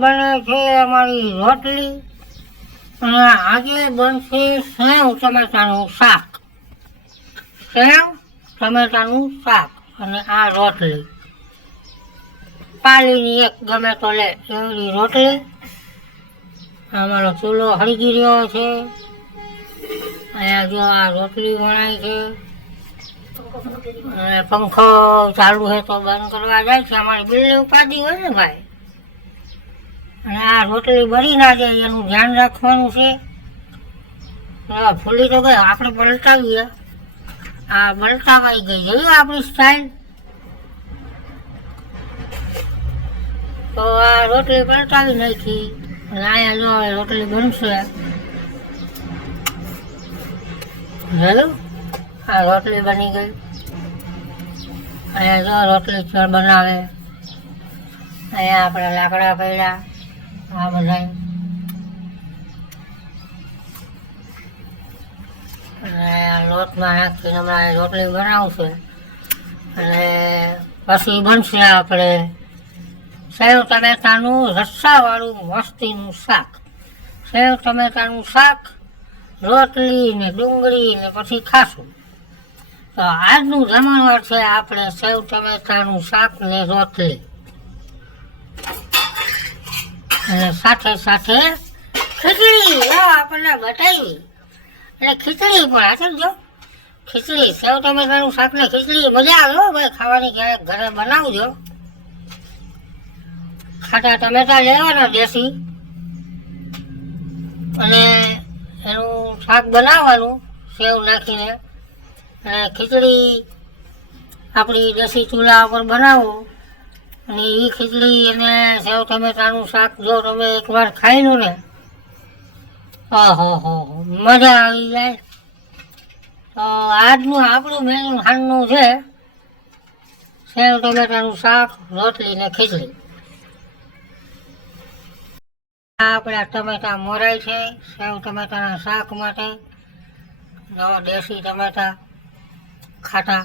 બને છે અમારી રોટલી. અને આજે બનશે સેવ ટમેટાનું શાક. સેવ ટમેટાનું શાક અને આ રોટલી. પાલીની એક ગમે તો લે એવડી રોટલી. અમારો ચૂલો હળગી રહ્યો છે. અહીંયા જો આ રોટલી વણાય છે. અને પંખો ચાલુ છે તો બંધ કરવા જાય છે. અમારી બિલ્લી ઉપાધિ હોય ને ભાઈ? અને આ રોટલી બળી ના જાય, એનું ધ્યાન રાખવાનું છે. ફૂલી તો ગઈ, આપણે પલટાવીએ આ પલટાવાઈ ગઈ, જોયું આપણી સ્ટાઈલ તો આ રોટલી પલટાવી નાખી, અને અહીંયા જો રોટલી બનશે. જોયું? આ રોટલી બની ગઈ. અહીંયા જો રોટલી બનાવે. અહીંયા આપણે લાકડા પડ્યા. આ બધા અને લોટમાં નાખીને હમણાં રોટલી બનાવશે. અને પછી બનશે આપણે સેવ ટમેટાનું રસ્સાવાળું મસ્તીનું શાક. સેવ ટમેટાનું શાક, રોટલી ને ડુંગળી ને પછી ખાશું. તો આજનું જમણવાર છે આપણે સેવ ટમેટાનું શાક ને રોટલી. અને સાથે સાથે ખીચડી. આપણને બતાવી અને ખીચડી પણ છે જો. ખીચડી. સેવ, ટમેટાનું શાક ને ખીચડી. મજા આવે ભાઈ, ખાવાની ક્યારેક ઘરે બનાવજો. ખાટા ટમેટા લેવાના દેશી. અને એનું શાક બનાવવાનું, સેવ નાખીને. અને ખીચડી આપણી દેશી ચૂલા ઉપર બનાવો. અને એ ખીચડી અને સેવ ટમેટાનું શાક જો તમે એકવાર ખાઈ લો ને, ઓહો મજા આવી જાય. તો આજનું આપણું મેનુ ખાંડનું છે, સેવ ટમેટાનું શાક, રોટલી ને ખીચડી. આપણા ટમેટા મોરાય છે, સેવ ટમેટાના શાક માટે દેશી ટમેટા ખાટા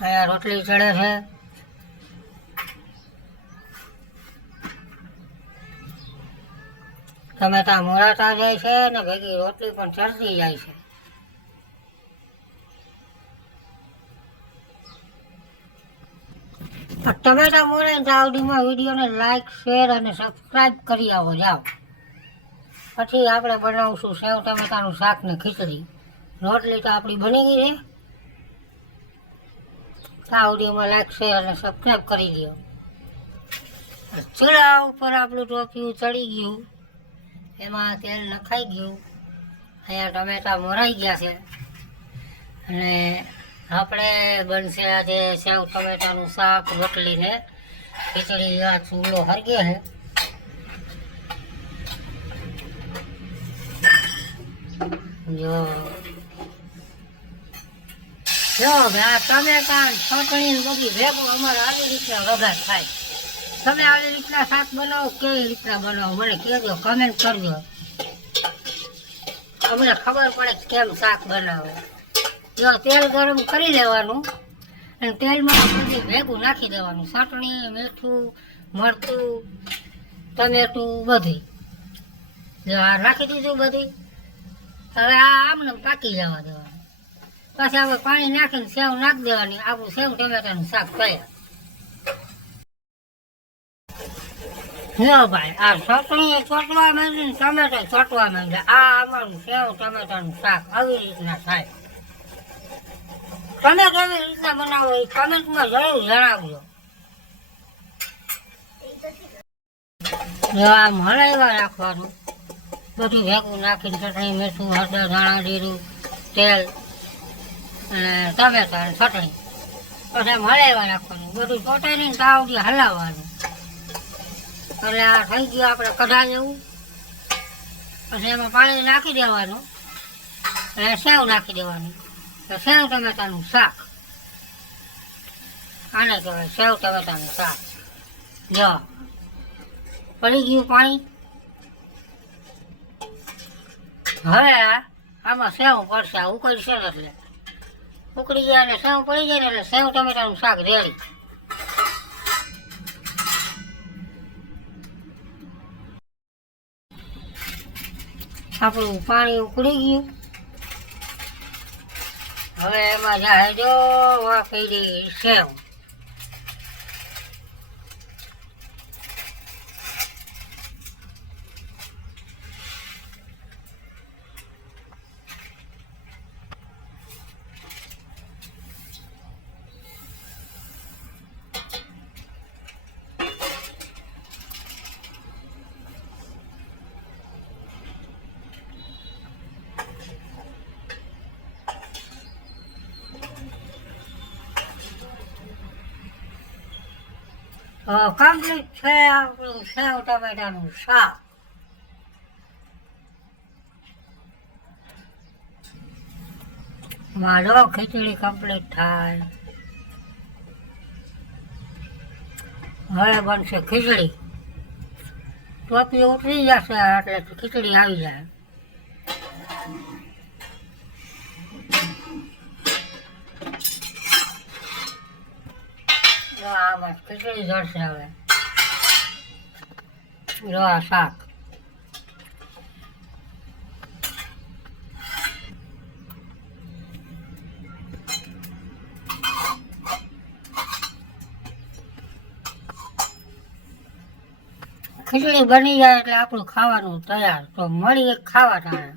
અહીંયા રોટલી ચડે છે. ટમેટા મોરાતા જાય છે ને ભેગી રોટલી પણ ચડતી જાય છે. ટમેટા મોરે ને આવડીમાં વિડીયોને લાઈક શેર અને સબસ્ક્રાઈબ કરી આવો, જાઓ. પછી આપણે બનાવશું સેવ ટમેટાનું શાક ને ખીચડી. રોટલી તો આપણી બની ગઈ છે. આવડીમાં લાઈક શેર અને સબસ્ક્રાઈબ કરી દો ચૂલા ઉપર આપણું ટોપિયું ચડી ગયું. એમાં તેલ નખાઈ ગયું. અહીંયા ટમેટા મોરાઈ ગયા છે. અને આપણે બનશે આજે સેવ ટમેટાનું શાક, રોટલી ને ખીચડી, આ ચૂલો હરગે છે. જો જો ભાઈ આ ટમેટા ને ચટણી બધી ભેગું અમારે આવી રીતના વઘાર થાય. તમે આવી રીતના શાક બનાવો કેવી રીતના બનાવો? મને કહેજો કમેન્ટ કરજો. અમને ખબર પડે કેમ શાક બનાવે. જો, તેલ ગરમ કરી લેવાનું અને તેલમાં બધી ભેગું નાખી દેવાનું. ચટણી, મીઠું, મરચું, ટમેટું બધી જો, આ નાખી દીધું બધી હવે આ આમને પાકી જવા દેવાનું. પછી પાણી નાખીને સેવ નાખી દેવાની. આપણું સેવ ટમેટાનું શાક તૈયાર. આ ચોટવા માંડી ટમેટો આ શાક આવી રીતના થાય. તમે રીતના બનાવો એ કમેન્ટમાં જરૂર જણાવજો. આમ હલાવ્યા રાખવાનું. બધું ભેગું નાખીને ચટણી, મીઠું, હળદર, ધાણા, જીરું, તેલ. અને ટમેટા અને ચટણી પછી આમ હલાવ્યા રાખવાનું બધું ચોટાડીને તાવથી હલાવવાનું. એટલે આ થઈ ગયું આપણે કઢા જેવું. પછી એમાં પાણી નાખી દેવાનું. અને સેવ નાખી દેવાનું. તો સેવ ટમેટાનું શાક. આને કહેવાય સેવ ટમેટાનું શાક. જો પડી ગયું પાણી. હવે આમાં સેવ પડશે આ ઉકળશે ને એટલે. ઉકળી જાય અને સેવ પડી જાય એટલે સેવ ટમેટાનું શાક રેડી. આપણું પાણી ઉકળી ગયું. હવે એમાં જાય જો વાપરી સેવ. કમ્પ્લીટ છે આપણું સેવ ટમેટાનું શાક. મારો ખીચડી કમ્પ્લીટ થાય. હવે બનશે ખીચડી. ટોપી ઉતરી જશે, એટલે ખીચડી આવી જાય. ખીચડી બની જાય એટલે આપણું ખાવાનું તૈયાર. તો મળીએ ખાવા તારે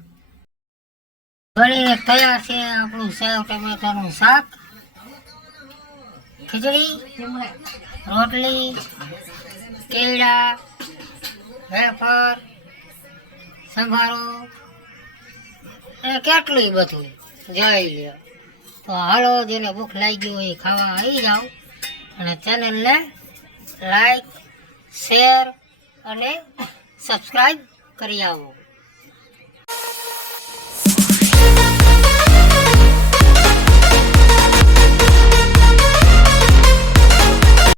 બનીને તૈયાર છે આપણું સેવ, ટમેટાનું શાક. ખીચડી, રોટલી, કેળા, વેફર, સંભારો એ કેટલું બધું. જોઈ લ્યો. તો હાલો, જેને ભૂખ લાગી હોય એ ખાવા આવી જાઓ. અને ચેનલને લાઈક, શેર અને સબસ્ક્રાઈબ કરી આવો.